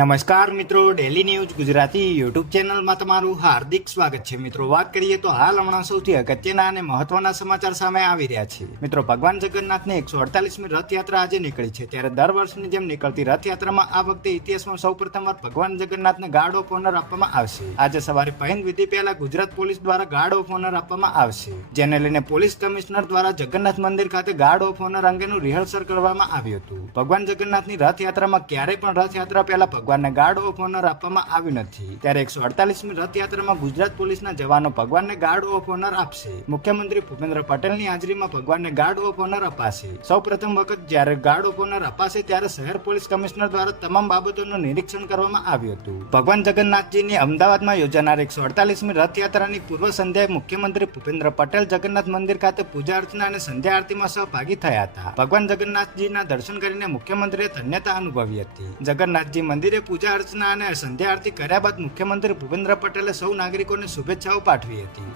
નમસ્કાર મિત્રો, daily news Gujarati YouTube ચેનલમાં તમારું હાર્દિક સ્વાગત છે. મિત્રો, વાત કરીએ તો હાલ હમણાં સૌથી અગત્યના અને મહત્વના સમાચાર સામે આવી રહ્યા છે. મિત્રો, ભગવાન જગન્નાથની 148મી રથયાત્રા આજે નીકળી છે. ત્યારે દર વર્ષની જેમ નીકળતી રથયાત્રામાં આ વખતે ઇતિહાસમાં સૌપ્રથમવાર ભગવાન જગન્નાથને ગાર્ડ ઓફ ઓનર આપવામાં આવશે. આજે સવારે પહિંદ વિધિ પહેલા ગુજરાત પોલીસ દ્વારા ગાર્ડ ઓફ ઓનર આપવામાં આવશે, જેને લઈને પોલીસ કમિશનર દ્વારા જગન્નાથ મંદિર ખાતે ગાર્ડ ઓફ ઓનર અંગેનું રિહર્સલ કરવામાં આવ્યું હતું. ભગવાન જગન્નાથની રથયાત્રામાં ક્યારેય પણ રથયાત્રા પહેલા ભગવાનને ગાર્ડ ઓફ ઓનર આપવામાં આવ્યું નથી. ત્યારે 148મી રથયાત્રામાં ગુજરાત પોલીસના જવાનો ભગવાનને ગાર્ડ ઓફ ઓનર આપશે. મુખ્યમંત્રી ભૂપેન્દ્ર પટેલની હાજરીમાં ભગવાનને ગાર્ડ ઓફ ઓનર અપાશે. સૌ પ્રથમ વખત જ્યારે ગાર્ડ ઓફ ઓનર અપાશે ત્યારે શહેર પોલીસ કમિશનર દ્વારા તમામ બાબતોનું નિરીક્ષણ કરવામાં આવ્યું હતું. ભગવાન જગન્નાથજીની અમદાવાદમાં યોજાનાર 148મી રથયાત્રાની પૂર્વ સંધ્યાએ મુખ્યમંત્રી ભૂપેન્દ્ર પટેલ જગન્નાથ મંદિર ખાતે પૂજા અર્ચના અને સંધ્યા આરતીમાં સહભાગી થયા હતા. ભગવાન જગન્નાથજીના દર્શન કરીને મુખ્યમંત્રીએ ધન્યતા અનુભવી હતી. જગન્નાથજી મંદિરે પૂજા અર્ચના અને સંધ્યા આરતી કર્યા બાદ મુખ્યમંત્રી ભૂપેન્દ્ર પટેલે સૌ નાગરિકોને શુભેચ્છાઓ પાઠવી હતી.